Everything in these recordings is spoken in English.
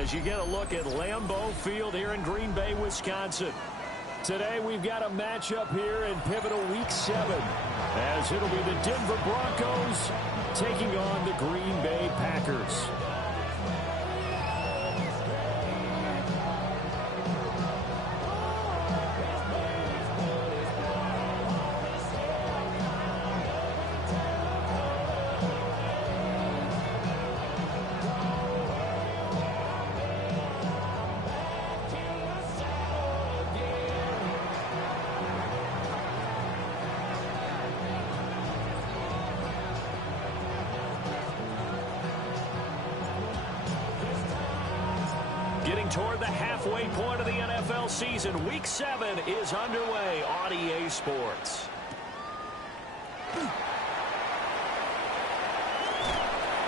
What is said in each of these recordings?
as you get a look at Lambeau Field here in Green Bay, Wisconsin. Today we've got a matchup here in pivotal Week 7, as it'll be the Denver Broncos taking on the Green Bay Packers. Getting toward the halfway point of the NFL season, Week 7 is underway on EA Sports. And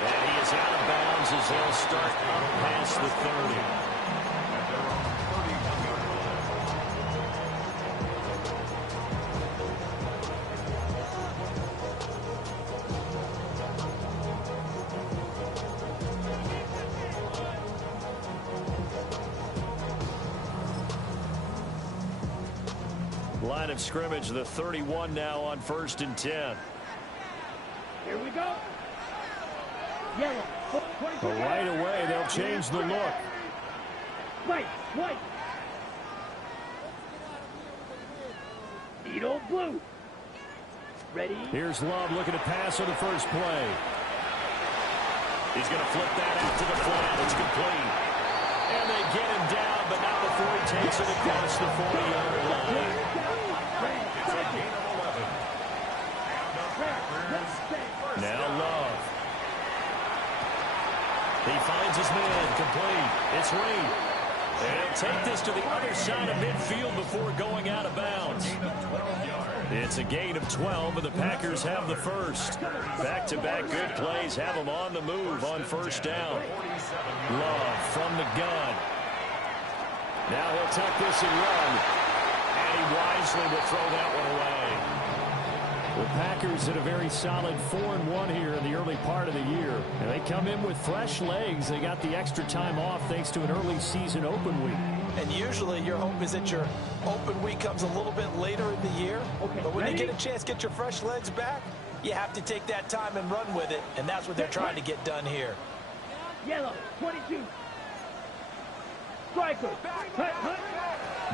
he is out of bounds as they'll start up past the 30. Line of scrimmage, the 31 now on 1st and 10. Here we go. Yellow. But right away, they'll change the look. White. Beetle blue. Ready? Here's Love looking to pass on the first play. He's going to flip that out to the flat. It's complete. And they get him down, but not before he takes it across the 40-yard line. It's a gain of 11. Now Love. He finds his man, complete. It's Reed. And he'll take this to the other side of midfield before going out of bounds. It's a gain of 12, and the Packers have the first. Back-to-back good plays have them on the move on first down. Love from the gun. Now he'll tuck this and run. And he wisely will throw that one away. The Packers at a very solid 4-1 here in the early part of the year. And they come in with fresh legs. They got the extra time off thanks to an early season open week. And usually your hope is that your open week comes a little bit later in the year. But when you get a chance to get your fresh legs back, you have to take that time and run with it. And that's what they're trying to get done here. Yellow, 22. Striker.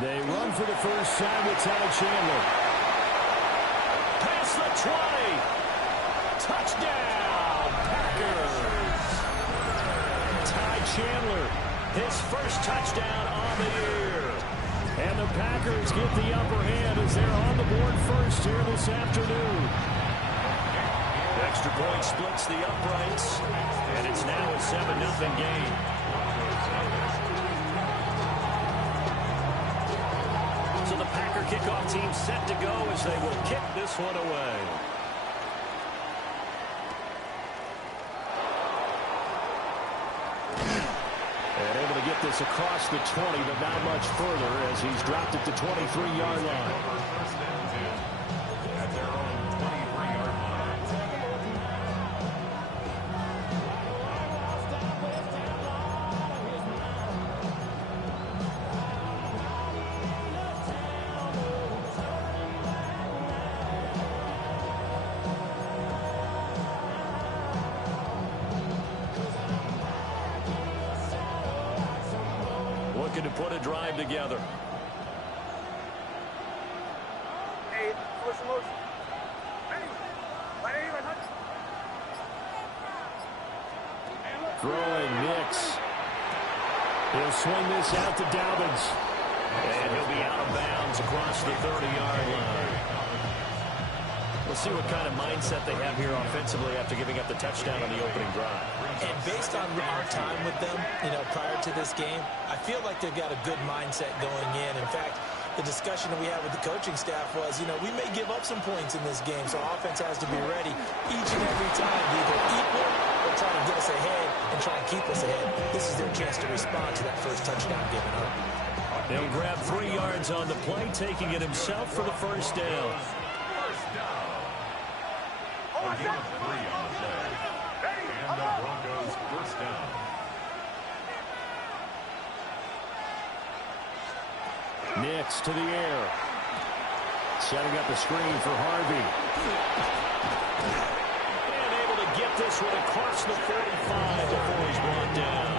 They run for the first time with Ty Chandler. Past the 20. Touchdown, Packers. Ty Chandler, his first touchdown on the year. And the Packers get the upper hand as they're on the board first here this afternoon. Extra point splits the uprights, and it's now a 7-0 game. So the Packer kickoff team set to go as they will kick this one away. And able to get this across the 20, but not much further as he's dropped it to 23-yard line. Looking to put a drive together. Throwing Nix. He'll swing this out to Dobbins. And he'll be out of bounds across the 30-yard line. We'll see what kind of mindset they have here offensively after giving up the touchdown on the opening drive. And based on our time with them, prior to this game, I feel like they've got a good mindset going in. In fact, the discussion that we had with the coaching staff was, we may give up some points in this game, so offense has to be ready each and every time to either equal or try to get us ahead and try and keep us ahead. This is their chance to respond to that first touchdown given up. He'll grab 3 yards on the play, taking it himself for the first down. A gain of 3 on the play. And the Broncos first down. Nix to the air. Setting up a screen for Harvey. And able to get this one across the 45 before he's brought down.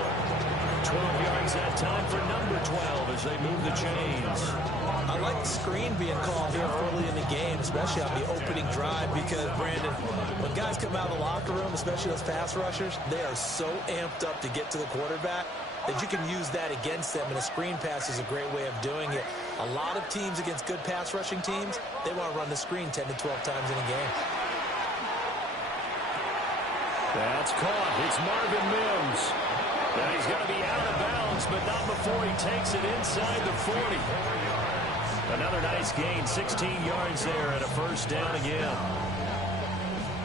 12 yards that time for number 12 as they move the chains. I like the screen being called here early in the game, especially on the opening drive, because, Brandon, when guys come out of the locker room, especially those pass rushers, they are so amped up to get to the quarterback that you can use that against them, and a screen pass is a great way of doing it. A lot of teams against good pass rushing teams, they want to run the screen 10 to 12 times in a game. That's caught. It's Marvin Mims. Now he's going to be out of bounds, but not before he takes it inside the 40. Another nice gain, 16 yards there and a first down again.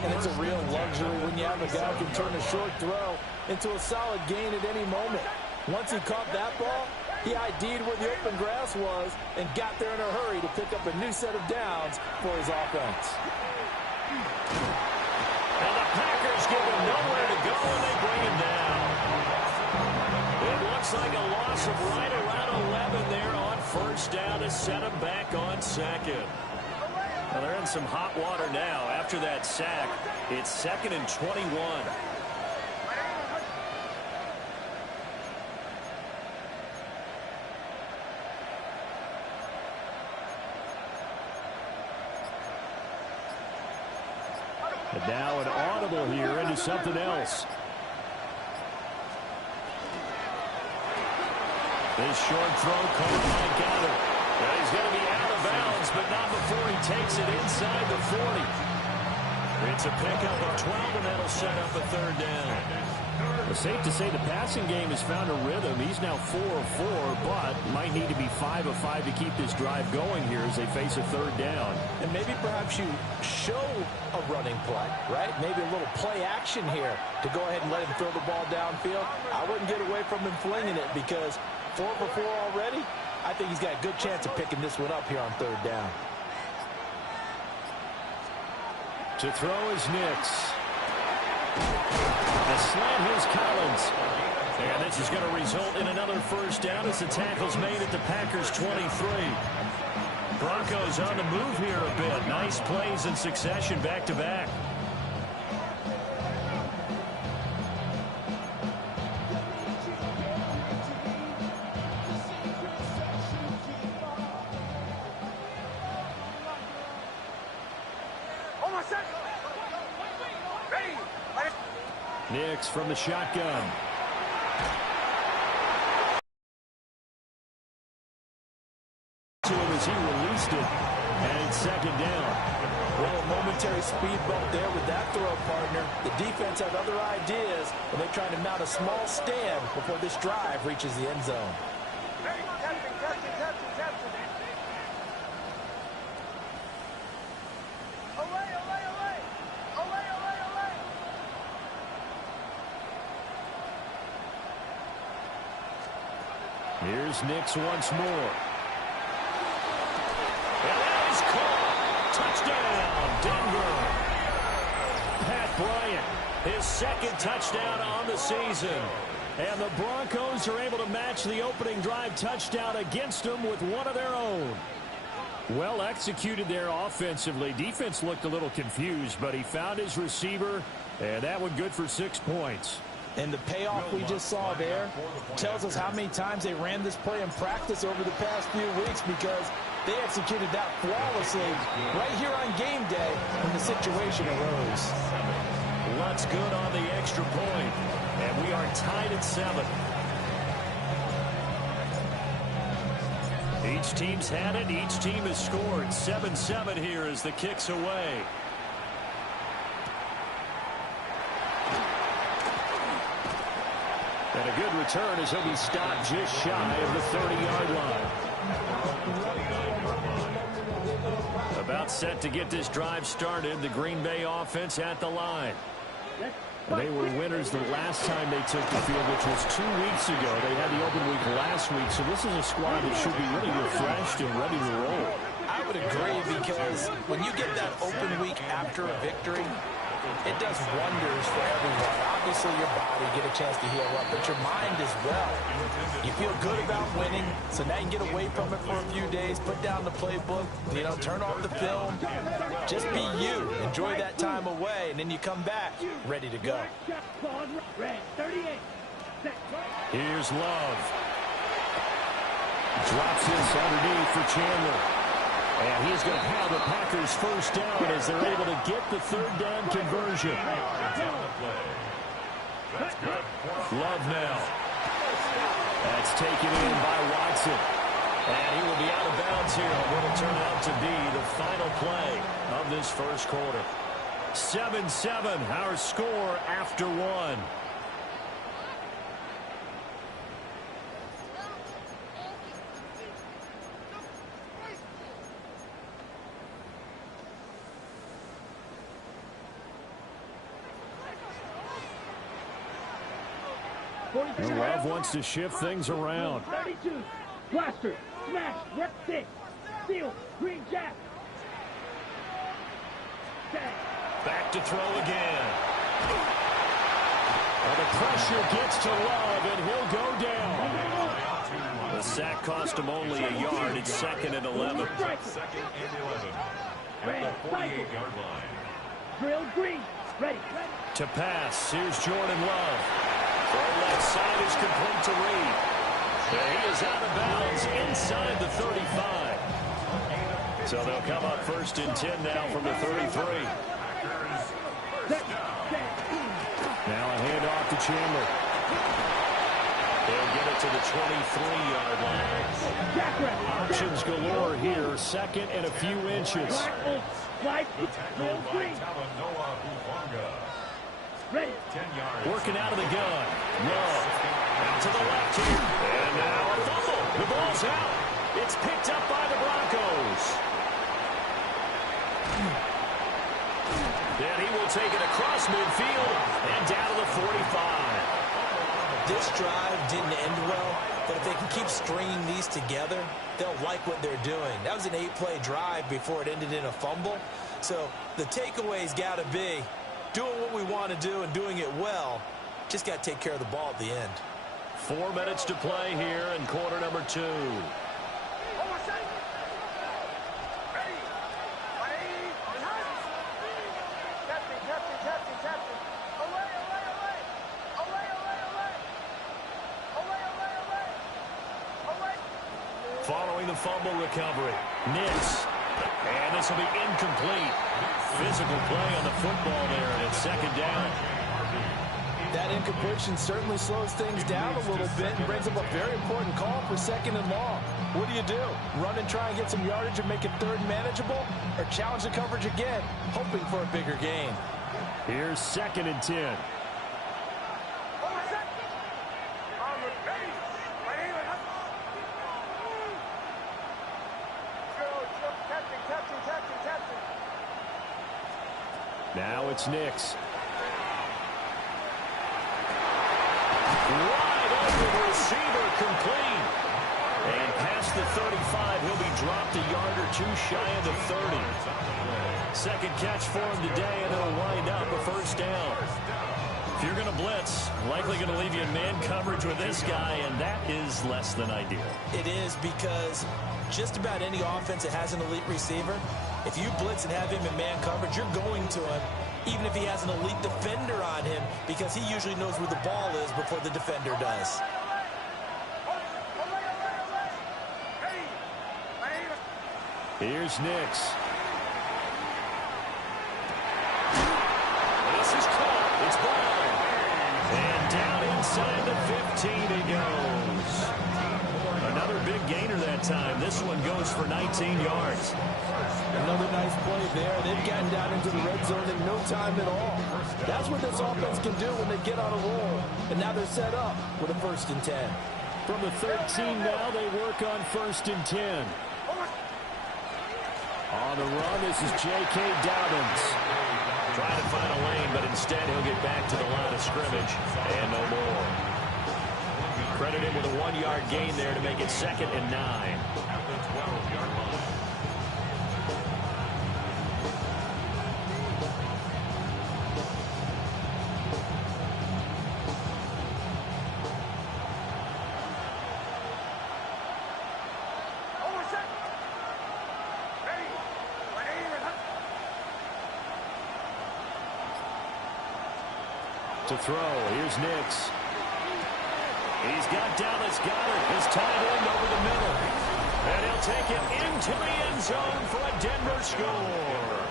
And it's a real luxury when you have a guy who can turn a short throw into a solid gain at any moment. Once he caught that ball, he ID'd where the open grass was and got there in a hurry to pick up a new set of downs for his offense. And the Packers give him nowhere to go, and they bring him down. It looks like a loss of right around 11 there on first down to set him back on second. Well, they're in some hot water now. After that sack, it's 2nd and 21. And now an audible here into something else. This short throw caught by Goddard. He's going to be out of bounds, but not before he takes it inside the 40. It's a pickup of 12, and that'll set up a third down. It's safe to say the passing game has found a rhythm. He's now 4 of 4, but might need to be 5 of 5 to keep this drive going here as they face a third down. And maybe perhaps you show a running play, right? Maybe a little play action here to go ahead and let him throw the ball downfield. I wouldn't get away from him flinging it because 4 for 4 already. I think he's got a good chance of picking this one up here on third down. To throw is Nix. A slant, here's Collins. And this is going to result in another first down as the tackle's made at the Packers 23. Broncos on the move here a bit. Nice plays in succession back-to-back. Nix from the shotgun. To him as he released it, and it's 2nd down. Well, a momentary speed bump there with that throw, partner. The defense had other ideas, and they're trying to mount a small stand before this drive reaches the end zone. Here's Nix once more. And that is caught. Touchdown, Denver. Pat Bryant, his 2nd touchdown on the season. And the Broncos are able to match the opening drive touchdown against them with one of their own. Well executed there offensively. Defense looked a little confused, but he found his receiver, and that one good for 6 points. And the payoff we just saw there tells us how many times they ran this play in practice over the past few weeks, because they executed that flawlessly right here on game day when the situation arose. What's good on the extra point, and we are tied at 7. Each team's had it. Each team has scored. 7-7 here as the kick's away. And a good return as he'll be stopped just shy of the 30-yard line. About set to get this drive started. The Green Bay offense at the line. They were winners the last time they took the field, which was 2 weeks ago. They had the open week last week, so this is a squad that should be really refreshed and ready to roll. I would agree, because when you get that open week after a victory, it does wonders for everyone. Obviously, your body, get a chance to heal up, but your mind as well. You feel good about winning, so now you can get away from it for a few days, put down the playbook, turn off the film. Just be you. Enjoy that time away, and then you come back ready to go. Here's Love. Drops this underneath for Chandler. And he's going to have the Packers first down as they're able to get the third down conversion. Love now. That's taken in by Watson. And he will be out of bounds here on what will turn out to be the final play of this first quarter. 7-7, our score after one. Love wants to shift things around. 32. Blaster. Smash. Rep 6. Steal. Green Jack. Back to throw again. Well, the pressure gets to Love, and he'll go down. The sack cost him only a yard. It's 2nd and 11. 2nd and 11. At the 48-yard line. Drill Green. Ready. To pass. Here's Jordan Love. Throw left side is complete to Reed. He is out of bounds inside the 35. So they'll come up 1st and 10 now from the 33. Now a handoff to Chandler. They'll get it to the 23-yard line. Options galore here. 2nd and a few inches. Ready. Working out of the gun. Love. Out to the left here. And now a fumble. The ball's out. It's picked up by the Broncos. Then he will take it across midfield and down to the 45. This drive didn't end well, but if they can keep stringing these together, they'll like what they're doing. That was an 8-play drive before it ended in a fumble. So the takeaway's got to be doing what we want to do and doing it well. Just got to take care of the ball at the end. 4 minutes to play here in quarter number 2. Following the fumble recovery, Nix. And this will be incomplete. Physical play on the football there, and it's 2nd down. That incompletion certainly slows things down a little bit and brings up a very important call for 2nd and long. What do? Run and try and get some yardage and make it 3rd manageable, or challenge the coverage again, hoping for a bigger gain? Here's 2nd and 10. Now it's Nix. Wide open receiver, complete. And past the 35, he'll be dropped a yard or 2 shy of the 30. 2nd catch for him today, and it'll wind up a 1st down. If you're going to blitz, likely going to leave you in man coverage with this guy, and that is less than ideal. It is, because just about any offense that has an elite receiver, if you blitz and have him in man coverage, you're going to him, even if he has an elite defender on him, because he usually knows where the ball is before the defender does. Here's Nix. This is caught. It's Brown. And down inside the 15 he goes. Another big gainer that time. This one goes for 19 yards. Another nice play there. They've gotten down into the red zone in no time at all. That's what this offense can do when they get on a roll. And now they're set up with a 1st and 10. From the 13 now, they work on 1st and 10. On the run, this is J.K. Dobbins. Trying to find a lane, but instead he'll get back to the line of scrimmage. And no more. Credit him with a 1-yard gain there to make it 2nd and 9. To throw, here's Nix. He's got Dallas Goedert, his tight end over the middle. And he'll take it into the end zone for a Denver score.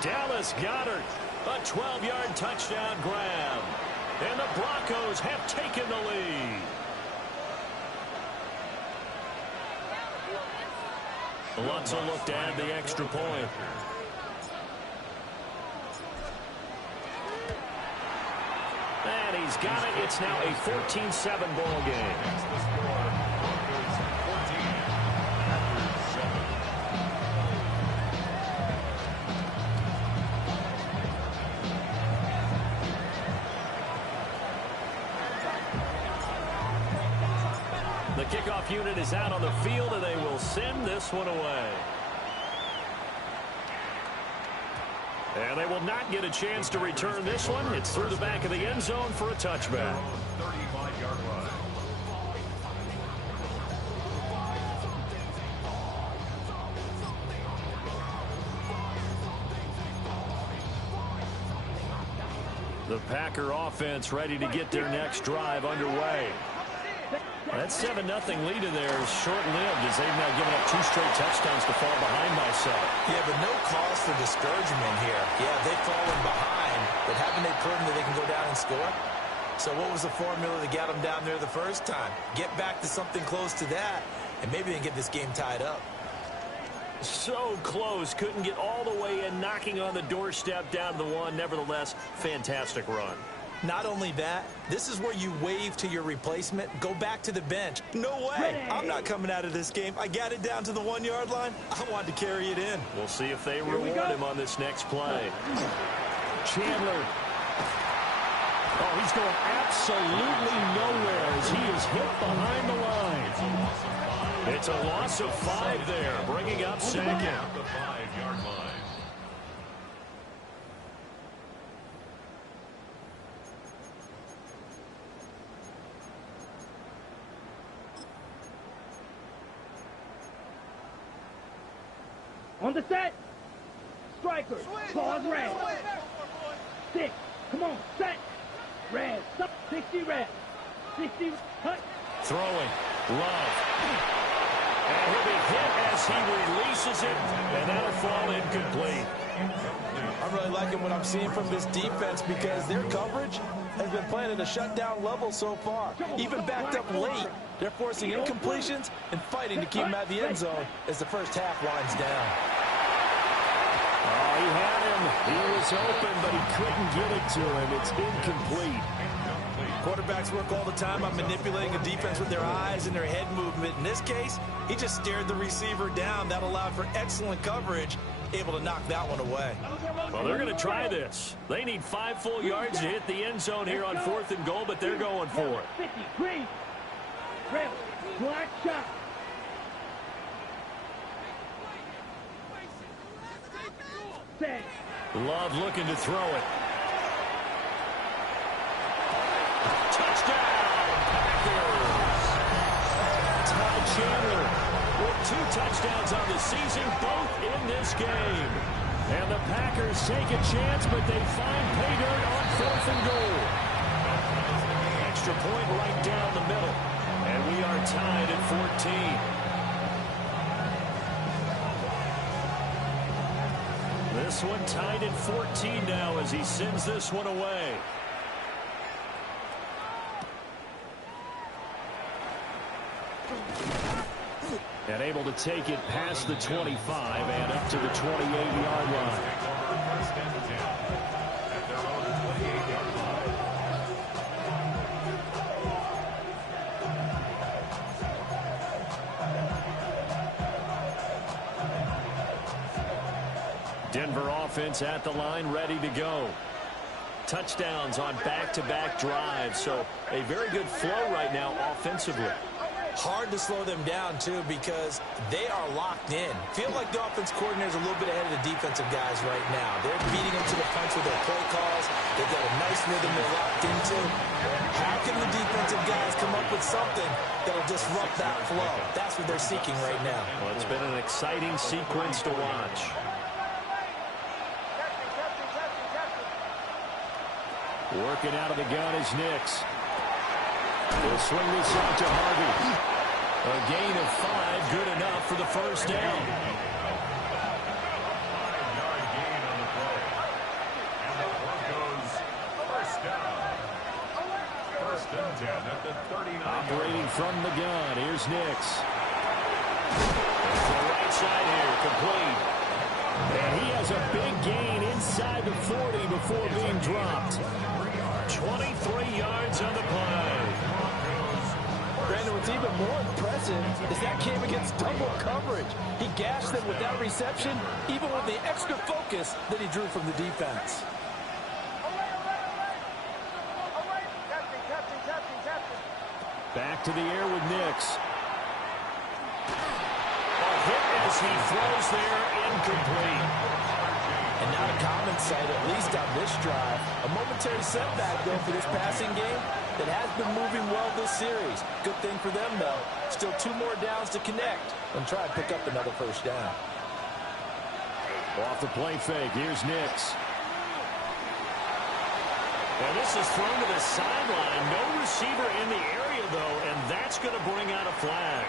Dallas Goedert, a 12-yard touchdown grab. And the Broncos have taken the lead. Lutz will look to add the extra point. And he's got it. It's now a 14-7 ball game. The kickoff unit is out on the field, and they will send this one away. And they will not get a chance to return this one. It's through the back of the end zone for a touchback. 35-yard line. The Packer offense ready to get their next drive underway. That 7-0 lead in there is short-lived as they've now given up 2 straight touchdowns to fall behind by 7. Yeah, but no cause for discouragement here. Yeah, they've fallen behind, but haven't they proven that they can go down and score? So what was the formula that got them down there the first time? Get back to something close to that, and maybe they can get this game tied up. So close. Couldn't get all the way in, knocking on the doorstep down to the 1. Nevertheless, fantastic run. Not only that, this is where you wave to your replacement, go back to the bench. No way. I'm not coming out of this game. I got it down to the 1-yard line. I wanted to carry it in. We'll see if they reward him on this next play. Chandler. Oh, he's going absolutely nowhere as he is hit behind the line. It's a loss of 5 there, bringing up second. At the 5-yard line. On the set. Strikers. Pause red. 6. Come on. Set. Red. 60 red. 60. Cut. Throwing. Love. And he'll be hit as he releases it. And that'll fall incomplete. I'm really liking what I'm seeing from this defense because their coverage has been playing at a shutdown level so far. Even backed up late, they're forcing incompletions and fighting to keep them out of the end zone as the first half winds down. Oh, he had him. He was open, but he couldn't get it to him. It's incomplete. Quarterbacks work all the time on manipulating a defense with their eyes and their head movement. In this case, he just stared the receiver down. That allowed for excellent coverage, able to knock that one away. Well, they're going to try this. They need 5 full yards to hit the end zone here on 4th and goal, but they're going for it. 50. Green. Red. Black shot. Set. Love looking to throw it. Touchdown, Packers. Ty Chandler with 2 touchdowns on the season, both in this game. And the Packers take a chance, but they find pay dirt on 4th and goal. Extra point right down the middle. And we are tied at 14. This one tied at 14 now as he sends this one away. And able to take it past the 25 and up to the 28-yard line. Denver offense at the line, ready to go. Touchdowns on back-to-back drives, so a very good flow right now offensively. Hard to slow them down, too, because they are locked in. Feel like the offense coordinator is a little bit ahead of the defensive guys right now. They're beating them to the punch with their play calls. They've got a nice rhythm they're locked into. How can the defensive guys come up with something that will disrupt that flow? That's what they're seeking right now. Well, it's been an exciting sequence to watch. Working out of the gun is Nix. He'll swing this out to Harvey. A gain of 5, good enough for the first down. 5-yard gain on the play. And the play goes first down. First and 10 at the 39. Operating from the gun, here's Nix. To the right side here, complete. And he has a big gain inside the 40 before being dropped. 23 yards on the play. Brandon, what's even more impressive is that came against double coverage. He gashed them with that reception, even with the extra focus that he drew from the defense. Back to the air with Nix. A hit as he throws there, incomplete. And not a common sight, at least on this drive. A momentary setback, though, for this passing game that has been moving well this series. Good thing for them, though. Still 2 more downs to connect and try and pick up another first down. Off the play fake, here's Nix. And this is thrown to the sideline. No receiver in the area, though, and that's going to bring out a flag.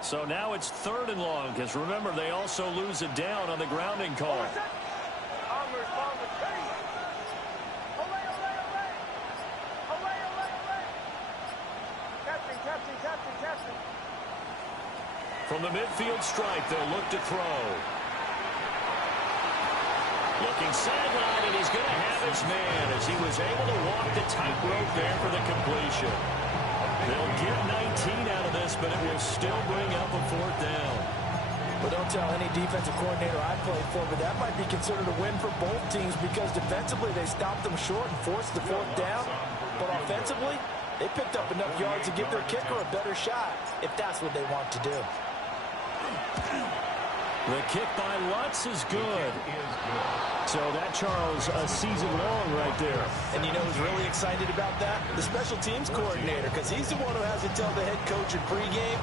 So now it's 3rd and long, because remember, they also lose it down on the grounding call. From the midfield stripe, they'll look to throw. Looking sideline, and he's going to have his man as he was able to walk the tightrope there for the completion. They'll get 19 out of this, but it will still bring up a 4th down. But don't tell any defensive coordinator I played for, but that might be considered a win for both teams because defensively they stopped them short and forced the 4th down. But offensively, they picked up enough yards to give their kicker a better shot if that's what they want to do. The kick by Lutz is good. So that, Charles, a season long right there. And you know who's really excited about that? The special teams coordinator, because he's the one who has to tell the head coach in pregame,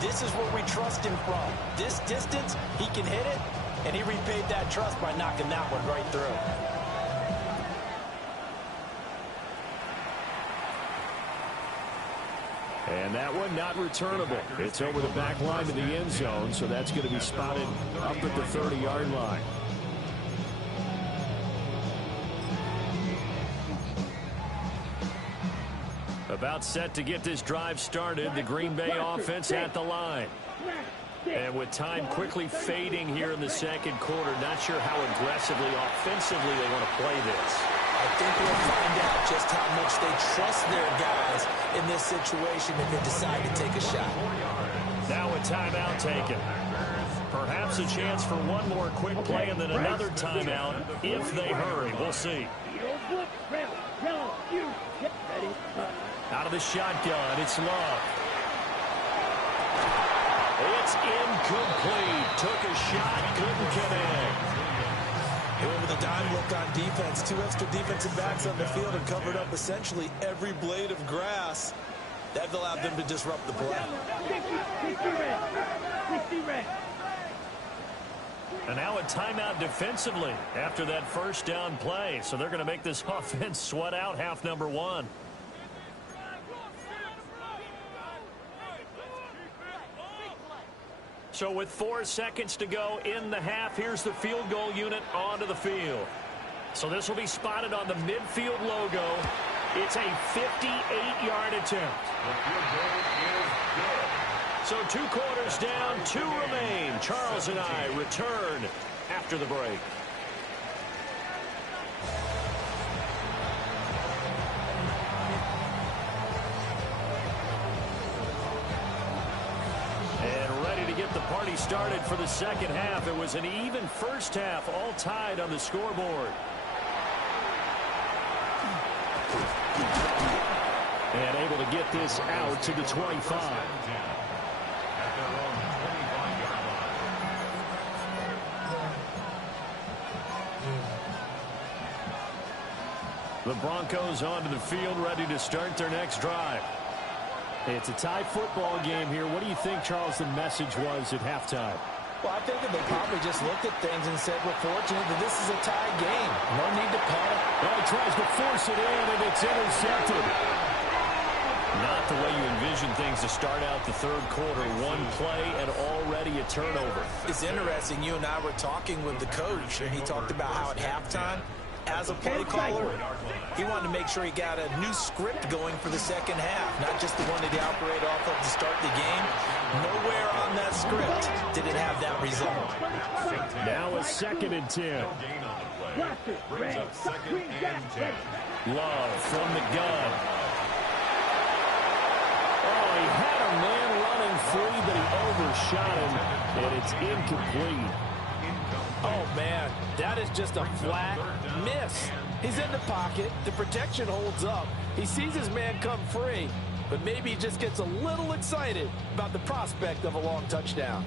this is where we trust him from. This distance, he can hit it, and he repaid that trust by knocking that one right through. And that one not returnable. It's over the back line to the end zone, so that's going to be spotted up at the 30-yard line. About set to get this drive started, the Green Bay offense at the line. And with time quickly fading here in the second quarter, not sure how aggressively, offensively they want to play this. I think we'll find out just how much they trust their guys in this situation if they decide to take a shot. Now a timeout taken. Perhaps a chance for one more quick play and then another timeout if they hurry. We'll see. Out of the shotgun, it's Love. It's incomplete. Took a shot, couldn't connect. He went with a dime look on defense. 2 extra defensive backs on the field and covered up essentially every blade of grass. That allowed them to disrupt the play. And now a timeout defensively after that first down play. So they're going to make this offense sweat out half number 1. So with 4 seconds to go in the half, here's the field goal unit onto the field. So this will be spotted on the midfield logo. It's a 58-yard attempt. So 2 quarters down, 2 remain. Charles and I return after the break. Get the party started for the second half. It was an even first half, all tied on the scoreboard. And able to get this out to the 25. The Broncos onto the field, ready to start their next drive. Hey, it's a tie football game here. What do you think, Charles, the message was at halftime? Well, I think that they probably just looked at things and said, we're fortunate that this is a tie game. No need to panic. Well, he tries to force it in, and it's intercepted. Not the way you envision things to start out the third quarter. One play and already a turnover. It's interesting. You and I were talking with the coach, and he talked about how at halftime, as a play caller, he wanted to make sure he got a new script going for the second half, not just the one that he operated off of to start the game. Nowhere on that script did it have that result. Now a 2nd and 10. Brings up 2nd and 10. Love from the gun. Oh, he had a man running free, but he overshot him, and it's incomplete. Oh, man, that is just a flat miss. He's in the pocket. The protection holds up. He sees his man come free, but maybe he just gets a little excited about the prospect of a long touchdown.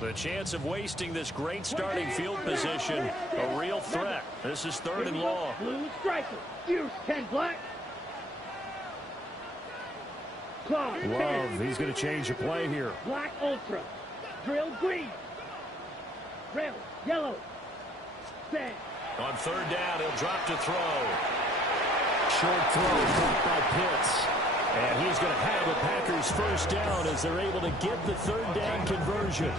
The chance of wasting this great starting field position, a real threat. This is 3rd and long. Blue striker. Fierce 10 black. Claw 10. Love, he's going to change the play here. Black ultra. Drill green. Rail yellow. Set. On 3rd down, he'll drop to throw. Short throw caught by Pitts. And he's going to have the Packers first down as they're able to get the 3rd down conversion.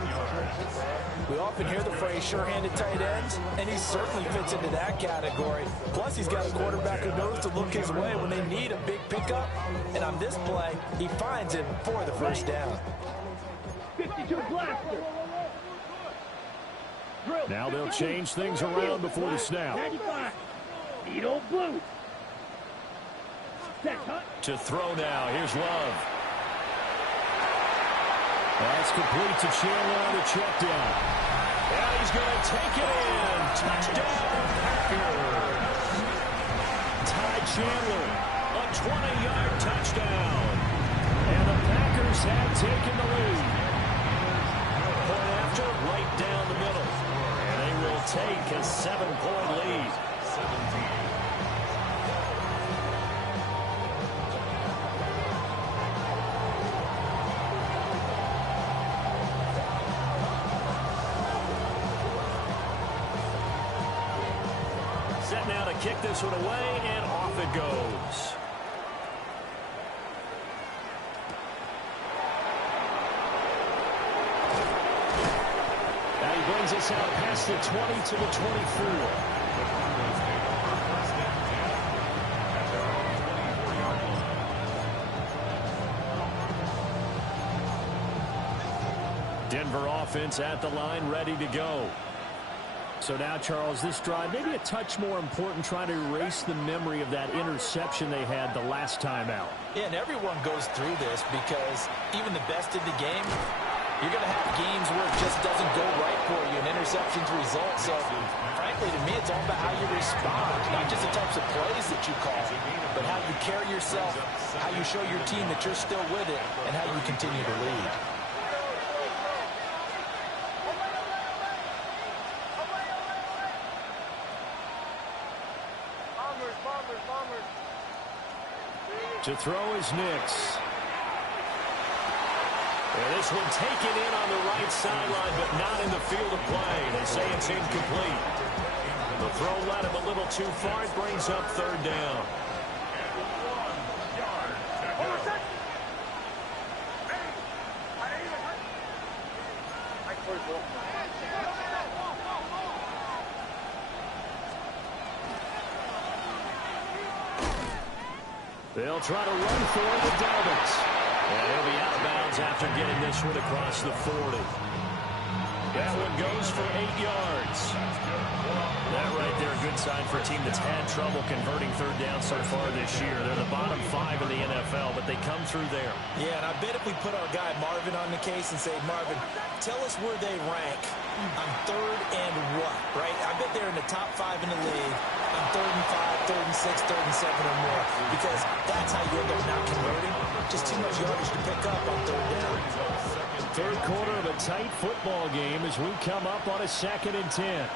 We often hear the phrase sure-handed tight ends, and he certainly fits into that category. Plus, he's got a quarterback who knows to look his way when they need a big pickup. And on this play, he finds it for the first down. 52 blaster. Drill. Now they'll change things around before the snap. 95. Needle blue. Set cut. To throw now. Here's Love. That's complete to Chandler on the check down. And he's going to take it in. Touchdown, Packers. Ty Chandler. A 20-yard touchdown. And the Packers have taken the lead. Point after, right down the middle. And they will take a 7-point lead. 17. Set now to kick this one away, and off it goes. Now he brings us out past the 20 to the 24. Denver offense at the line, ready to go. So now, Charles, this drive maybe a touch more important, trying to erase the memory of that interception they had the last time out. Yeah, and everyone goes through this because even the best in the game, you're going to have games where it just doesn't go right for you, and interceptions result. So, frankly, to me, it's all about how you respond, not just the types of plays that you call, but how you carry yourself, how you show your team that you're still with it, and how you continue to lead. To throw is Nix. And this one taken in on the right sideline, but not in the field of play. They say it's incomplete. The throw led him a little too far. It brings up 3rd down. They'll try to run for the Dolphins. And he'll be out of bounds after getting this one across the 40. That one goes for 8 yards. That right there, a good sign for a team that's had trouble converting 3rd down so far this year. They're the bottom 5 in the NFL, but they come through there. Yeah, and I bet if we put our guy Marvin on the case and say, Marvin, tell us where they rank on 3rd and what, right? I bet they're in the top 5 in the league on 3rd and 5, 3rd and 6, 3rd and 7 or more, because that's how you end up not converting. Just too much yardage to pick up on 3rd down. Third quarter of a tight football game as we come up on a 2nd and 10.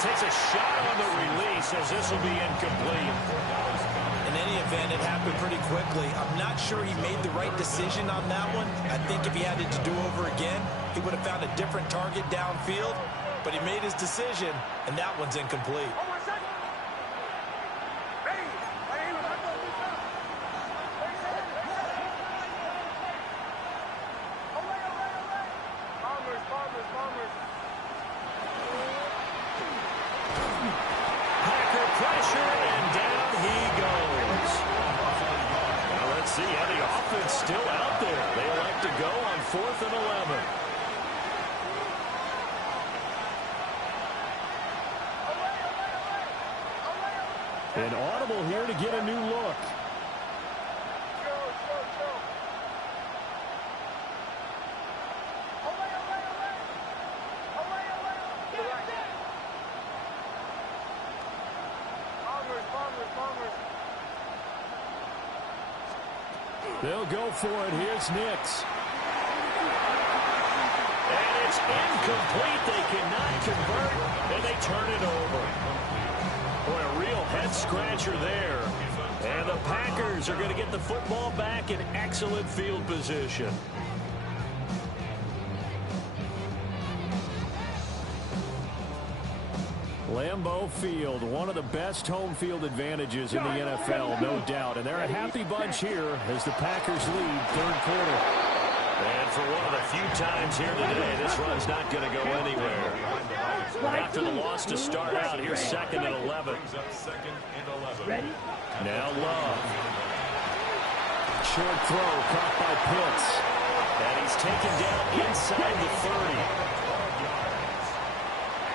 takes a shot on the release as this will be incomplete. In any event, it happened pretty quickly. I'm not sure he made the right decision on that one. I think if he had it to do over again, he would have found a different target downfield. But he made his decision, and that one's incomplete. Packer pressure, and down he goes. Now let's see how the offense still out there. They elect to go on 4th and 11. An audible here to get a new look. They'll go for it. Here's Nix. And it's incomplete. They cannot convert, and they turn it over. Boy, a real head-scratcher there. And the Packers are going to get the football back in excellent field position. Lambeau Field, one of the best home field advantages in the NFL, no doubt. And they're a happy bunch here as the Packers lead 3rd quarter. And for one of the few times here today, this run's not going to go anywhere. After the loss to start out, here's 2nd and 11. Ready? Now Love. Short throw caught by Pitts. And he's taken down inside the 30.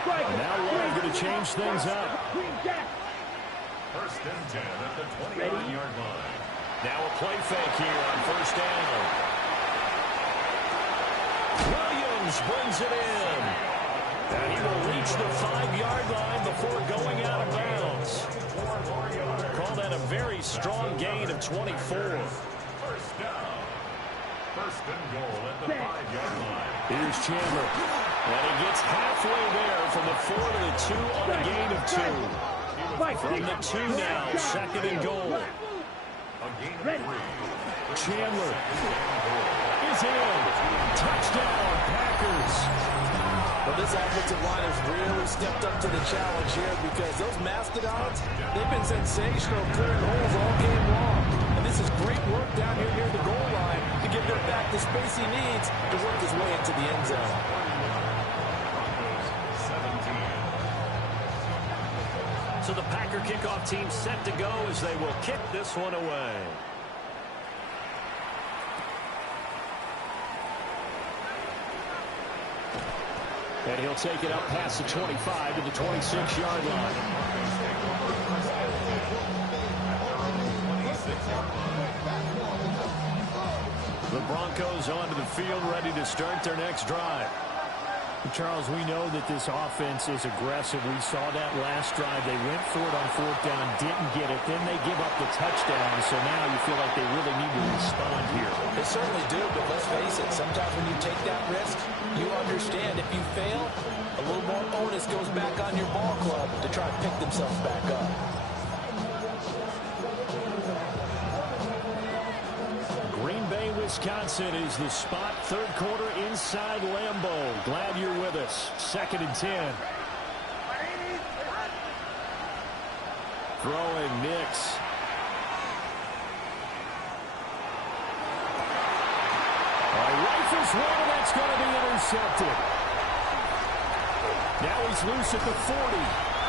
Now Love going to change things up. 1st and 10 at the 21-yard line. Now a play fake here on 1st down. Williams brings it in. And he will reach the 5-yard line before going out of bounds. Call that a very strong gain of 24. 1st down. 1st and goal at the 5-yard line. Here's Chandler. And he gets halfway there from the 4 to the 2 on a gain of 2. From the 2 now, 2nd and goal. A gain of 3. Chandler is in. Touchdown, Packers. Well, this offensive line has really stepped up to the challenge here because those mastodons, they've been sensational clearing holes all game long. And this is great work down here near the goal line to give their back the space he needs to work his way into the end zone. So the Packer kickoff team set to go as they will kick this one away. And he'll take it up past the 25 to the 26-yard line. The Broncos onto the field, ready to start their next drive. Charles, we know that this offense is aggressive. We saw that last drive. They went for it on 4th down, didn't get it. Then they give up the touchdown. So now you feel like they really need to respond here. They certainly do, but let's face it. Sometimes when you take that risk, you understand if you fail, a little more onus goes back on your ball club to try and pick themselves back up. Green Bay, Wisconsin is the spot. 3rd quarter inside Lambeau. Glad you're with us. 2nd and 10. Throwing Nix. Rifles one, and that's going to be intercepted. Now he's loose at the 40.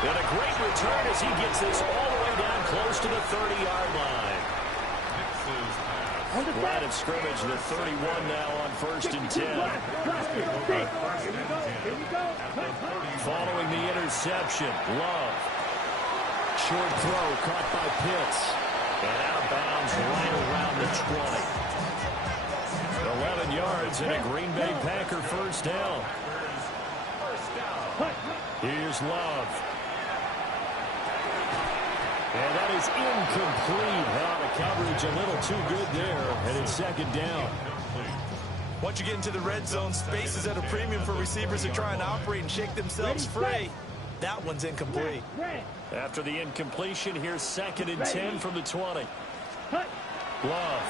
And a great return as he gets this all the way down close to the 30-yard line. Line of scrimmage, the 31 now on 1st and 10. Following the interception, Love. Short throw caught by Pitts. And out of bounds right around the 20. 11 yards and a Green Bay Packer 1st down. Here's Love. And that is incomplete. The coverage a little too good there, and it's 2nd down. Once you get into the red zone, space is at a premium for receivers to try and operate and shake themselves free. That one's incomplete. After the incompletion, here's 2nd and 10 from the 20. Love.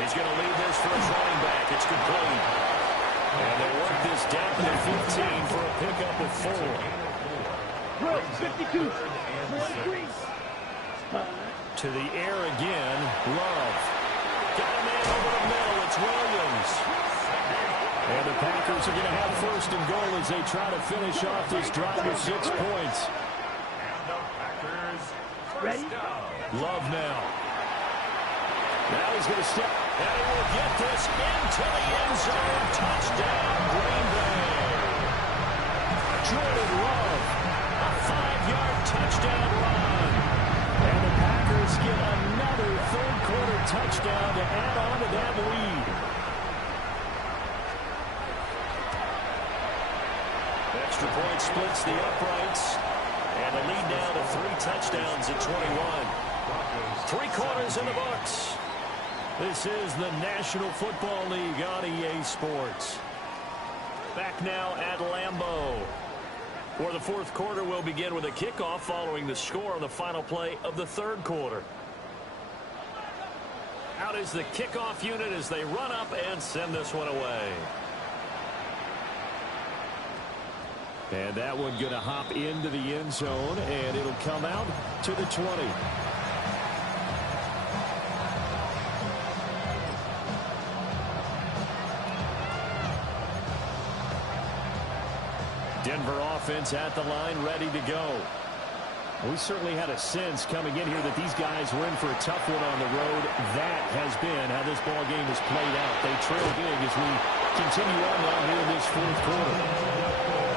He's going to lead this for his running back. It's complete. And they work this down to the 15 for a pickup of 4. 52. To the air again. Love. Got a man over the middle. It's Williams. And the Packers are going to have 1st and goal as they try to finish off this drive with 6 points. And the Packers Ready? Love now. Now he's going to step. And he will get this into the end zone. Touchdown, Green Bay. Jordan Love. A 5-yard touchdown run. And the Packers get another 3rd-quarter touchdown to add on to that lead. Extra point splits the uprights. And the lead now to 3 touchdowns at 21. 3 quarters in the books. This is the National Football League on EA Sports. Back now at Lambeau. For the 4th quarter, we'll begin with a kickoff following the score on the final play of the 3rd quarter. Out is the kickoff unit as they run up and send this one away. And that one going to hop into the end zone, and it'll come out to the 20. Denver offense at the line, ready to go. We certainly had a sense coming in here that these guys were in for a tough one on the road. That has been how this ball game has played out. They trail big as we continue on now here in this 4th quarter.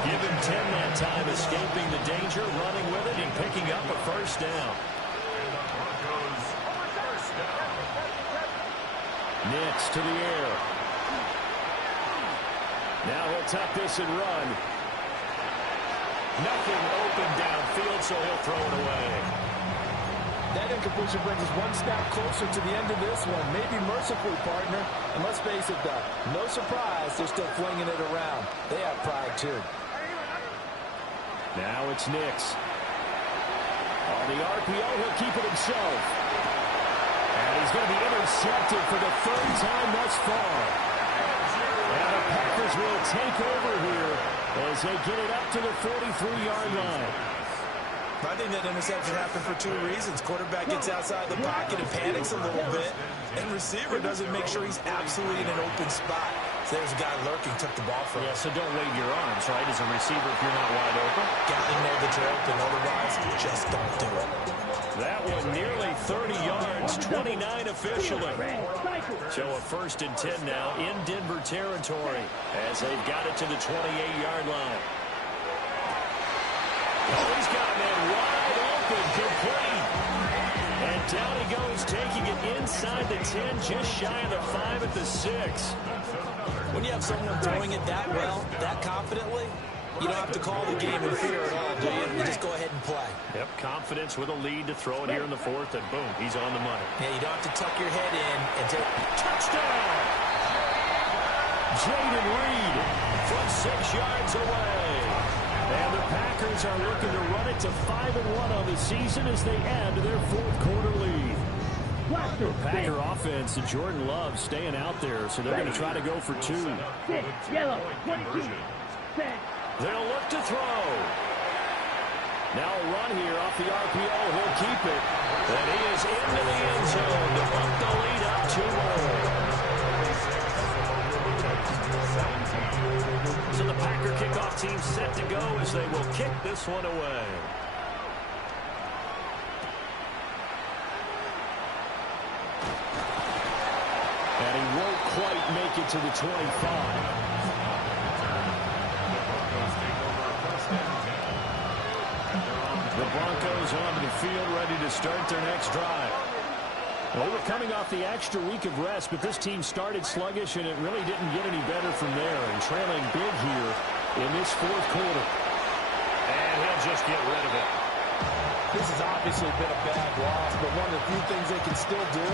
Give him 10 that time, escaping the danger, running with it, and picking up a 1st down. And the Broncos 1st down. Nix to the air. Now he'll tuck this and run. Nothing open downfield, so he'll throw it away. That incompletion brings us 1 snap closer to the end of this one. Maybe mercifully, partner. And let's face it, though, no surprise, they're still flinging it around. They have pride, too. Now it's Nix. On the RPO, he'll keep it himself. And he's going to be intercepted for the 3rd time thus far. And the Packers will take over here as they get it up to the 43-yard line. I think that interception happened for 2 reasons. Quarterback gets outside the pocket and panics a little bit, and receiver doesn't make sure he's absolutely in an open spot. So there's a guy lurking, took the ball from him. Yeah, so don't wave your arms, right, as a receiver if you're not wide open. Got to know that you're open, otherwise just don't do it. That one nearly 30 yards, 29 officially. So a 1st and 10 now in Denver territory as they've got it to the 28-yard line. Oh, he's got a man wide open, complete. And down he goes, taking it inside the 10, just shy of the 5 at the 6. When you have someone throwing it that well, that confidently, you don't have to call the game in fear at all, do you? You just go ahead and play. Yep, confidence with a lead to throw it here in the 4th, and boom, he's on the money. Yeah, you don't have to tuck your head in and take... Touchdown! Jaden Reed from 6 yards away. And the Packers are looking to run it to 5-1 on the season as they add to their 4th quarter lead. The Packer offense and Jordan Love staying out there, so they're going to try to go for 2. Yellow, 22. They'll look to throw. Now a run here off the RPO. He'll keep it. And he is into the end zone to bump the lead up 2 more. So the Packer kickoff team set to go as they will kick this one away. And he won't quite make it to the 25. The Broncos onto the field, ready to start their next drive. Well, we're coming off the extra week of rest, but this team started sluggish, and it really didn't get any better from there. And trailing big here in this 4th quarter. And he'll just get rid of it. This has obviously been a bad loss, but one of the few things they can still do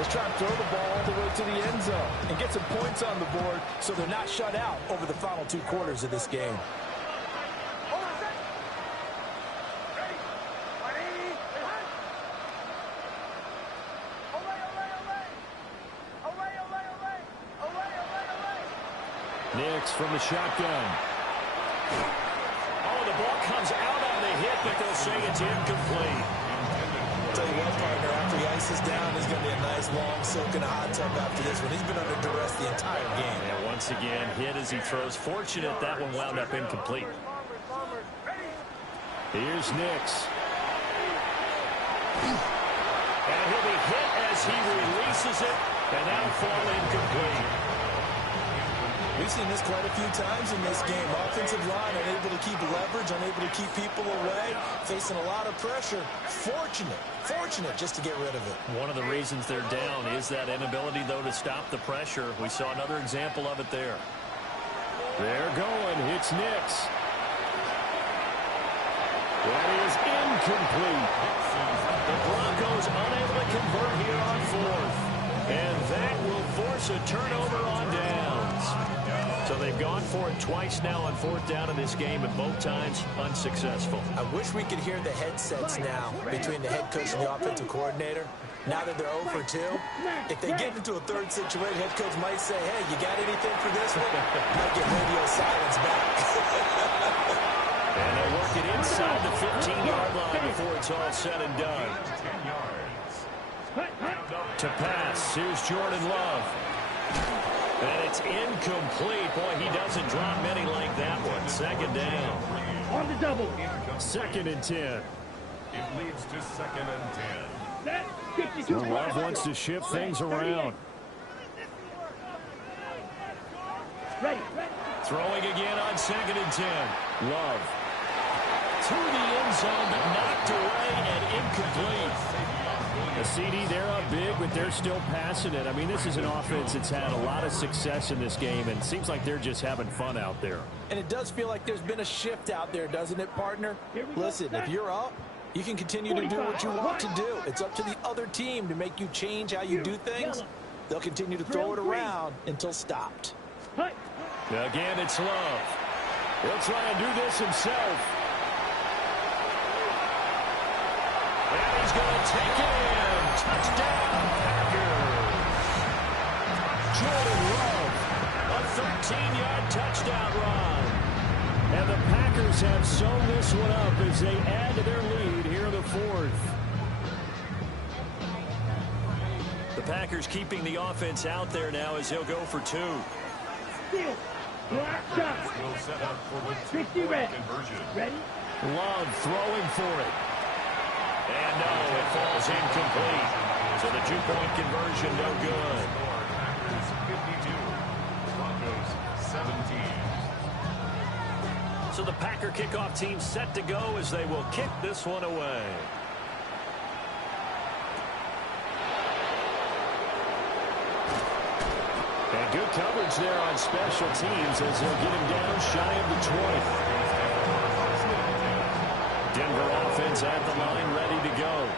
is try and throw the ball all the way to the end zone and get some points on the board so they're not shut out over the final 2 quarters of this game. Nix from the shotgun. Oh, the ball comes out on the hit, but they'll say it's incomplete. Tell you what, partner, after he ices down, there's going to be a nice long soak in a hot tub after this one. He's been under duress the entire game. And once again, hit as he throws. Fortunate that one wound up incomplete. Here's Nix. And he'll be hit as he releases it, and that'll fall incomplete. We've seen this quite a few times in this game. Offensive line unable to keep leverage, unable to keep people away, facing a lot of pressure. Fortunate just to get rid of it. One of the reasons they're down is that inability, though, to stop the pressure. We saw another example of it there. They're going. It's Nix. That is incomplete. The Broncos unable to convert here on fourth. And that will force a turnover on downs. So they've gone for it twice now on fourth down in this game, and both times unsuccessful. I wish we could hear the headsets now between the head coach and the offensive coordinator. Now that they're 0 for 2, if they get into a third situation, head coach might say, hey, you got anything for this one? Might get radio silence back. And they work it inside the 15-yard line before it's all said and done. To pass, here's Jordan Love. And it's incomplete. Boy, he doesn't drop many like that one. Second down. On the double. 2nd and 10. It leads to 2nd and 10. Set. 52. Love wants to shift things around. Ready. Throwing again on 2nd and 10. Love. To the end zone, but knocked away and incomplete. The CD, they're up big, but they're still passing it. I mean, this is an offense that's had a lot of success in this game, and it seems like they're just having fun out there. And it does feel like there's been a shift out there, doesn't it, partner? Listen, if you're up, you can continue to do what you want to do. It's up to the other team to make you change how you do things. They'll continue to throw it around until stopped. Again, it's Love. He'll try and do this himself. And he's going to take it in. Touchdown, Packers. Jordan Love. A 13-yard touchdown run. And the Packers have sewn this one up as they add to their lead here in the 4th. The Packers keeping the offense out there now as they'll go for 2. Steal. Block shot. Will set up for the 50 two-point red. conversion. Ready. Love throwing for it. And no, it falls incomplete. So the 2-point conversion no good. Packers 52, Broncos 17. So the Packer kickoff team set to go as they will kick this one away. And good coverage there on special teams as they'll get him down shy of the 20. Denver offense at the line, ready to go.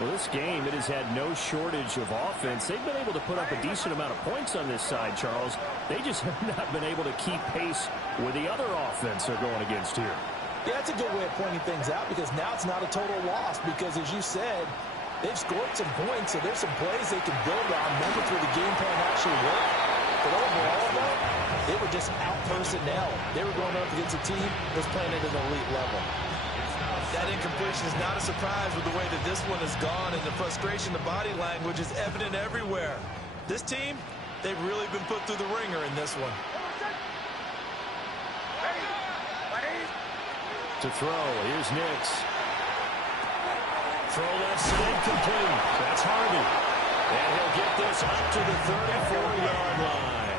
Well, this game, it has had no shortage of offense. They've been able to put up a decent amount of points on this side, Charles. They just have not been able to keep pace with the other offense they're going against here. Yeah, that's a good way of pointing things out because now it's not a total loss because, as you said, they've scored some points, so there's some plays they can build on, moments where the game plan actually worked. But overall, though, they were just out-personnel. They were going up against a team that's playing at an elite level. That incompletion is not a surprise with the way that this one has gone, and the frustration, the body language is evident everywhere. This team, they've really been put through the ringer in this one. To throw, here's Nix. Throw left side complete. That's Harvey. And he'll get this up to the 34-yard line.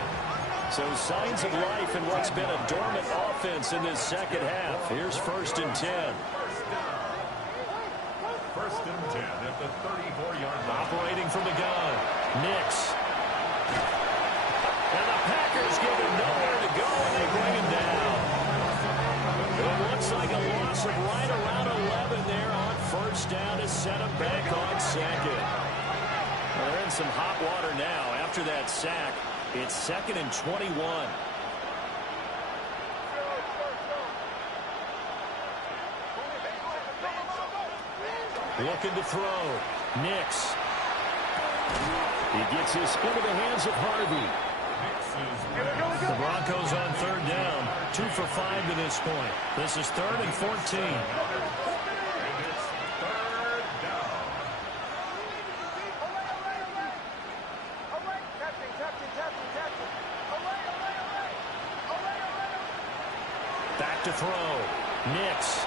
So signs of life in what's been a dormant offense in this second half. Here's 1st and 10. 1st and 10 at the 34-yard line. Operating from the gun. Nix. And the Packers give him nowhere to go, and they bring him down. It looks like a loss of right around 11 there on 1st down to set him back on 2nd. Well, they're in some hot water now. After that sack, it's 2nd and 21. Looking to throw. Nix. He gets this into the hands of Harvey. The Broncos on third down. 2 for 5 to this point. This is 3rd and 14. Back to throw. Nix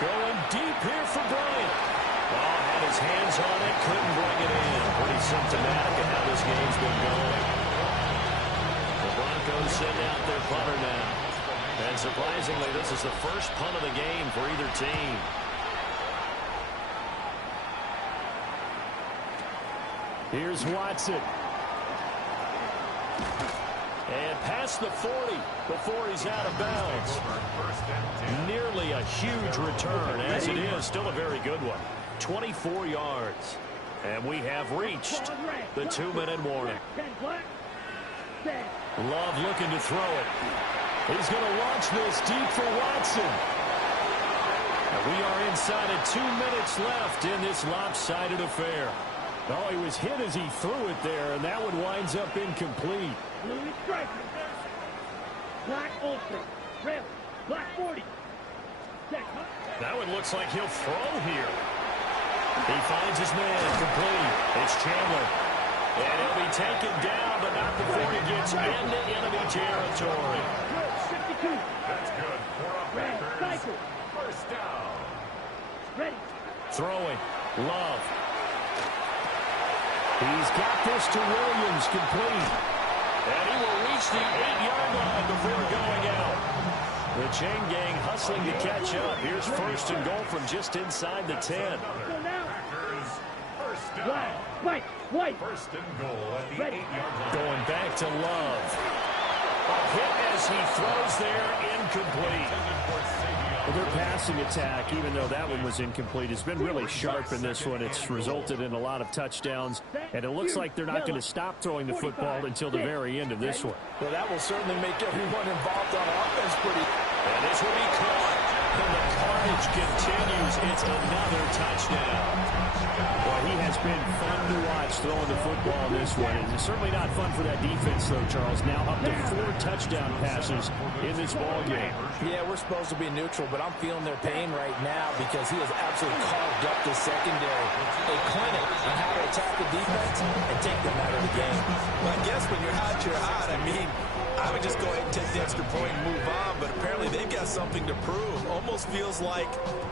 going deep here for Bryant. Ball had his hands on it, couldn't bring it in. Pretty symptomatic of how this game's been going. The Broncos send out their punter now. And surprisingly, this is the first punt of the game for either team. Here's Watson. And past the 40 before he's out of bounds. Nearly a huge return, as it is still a very good one. 24 yards. And we have reached the 2-minute warning. Love looking to throw it. He's going to launch this deep for Watson. And we are inside of 2 minutes left in this lopsided affair. Oh, he was hit as he threw it there, and that one winds up incomplete. Louis Striker. Black Ultra. Red. Black 40. That one looks like he'll throw here. He finds his man complete. It's Chandler. And he'll be taken down, but not before he gets into enemy territory. 52. That's good. Red. Cycle. First down. Ready. Throwing. Love. He's got this to Williams, complete. And he will reach the 8-yard line before going out. The chain gang hustling to catch up. Here's 1st and goal from just inside the 10. Go now. Packers, first down. Black. White. White. First and goal at the Ready. 8-yard line. Going back to Love. A hit as he throws there, incomplete. Well, their passing attack, even though that one was incomplete, has been really sharp in this one. It's resulted in a lot of touchdowns, and it looks like they're not going to stop throwing the football until the very end of this one. Well, that will certainly make everyone involved on offense pretty. And this will be caught. And the carnage continues. It's another touchdown. Well, he has been fun to watch throwing the football in this one. And it's certainly not fun for that defense, though, Charles. Now up to 4 touchdown passes in this ball game. Yeah, we're supposed to be neutral, but I'm feeling their pain right now because he has absolutely carved up the secondary. A clinic on how to attack the defense and take them out of the game. Well, I guess when you're hot, you're hot. I mean, I would just go ahead and take the extra point and move on, but apparently they've got something to prove. Almost feels like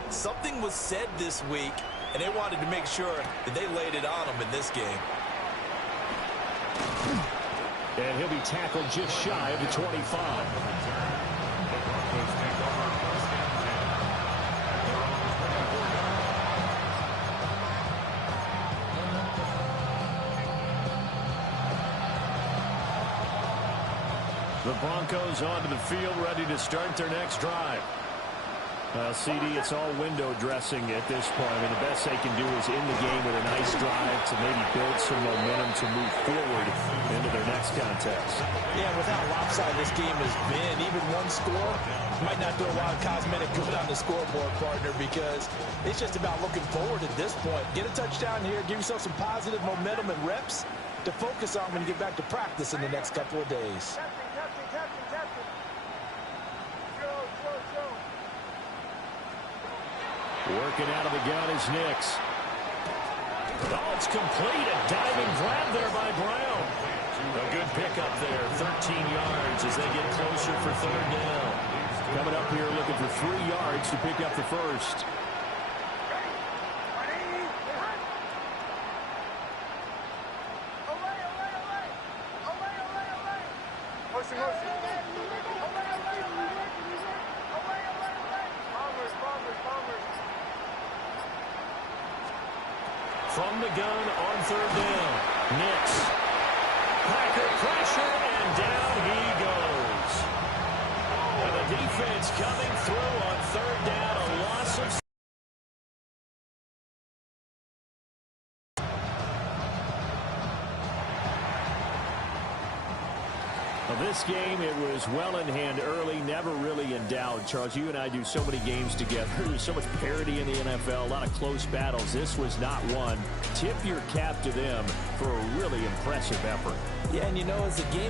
something was said this week, and they wanted to make sure that they laid it on them in this game. And he'll be tackled just shy of the 25. The Broncos onto the field, ready to start their next drive. CD, it's all window dressing at this point. I mean, the best they can do is in the game with a nice drive to maybe build some momentum to move forward into their next contest. Yeah, with how lopsided this game has been, even one score might not do a lot of cosmetic good on the scoreboard, partner, because it's just about looking forward at this point. Get a touchdown here, give yourself some positive momentum and reps to focus on when you get back to practice in the next couple of days. Working out of the gun is Nix. Oh, it's complete. A diving grab there by Brown. A good pickup there. 13 yards as they get closer for 3rd down. Coming up here looking for 3 yards to pick up the first. From the gun on 3rd down. Nix. Packer pressure, and down he goes. And the defense coming through on 3rd down. A loss of... This game, it was well in hand early, never really in doubt. Charles, you and I do so many games together. There's so much parity in the NFL, a lot of close battles. This was not one. Tip your cap to them for a really impressive effort. Yeah, and you know, as the game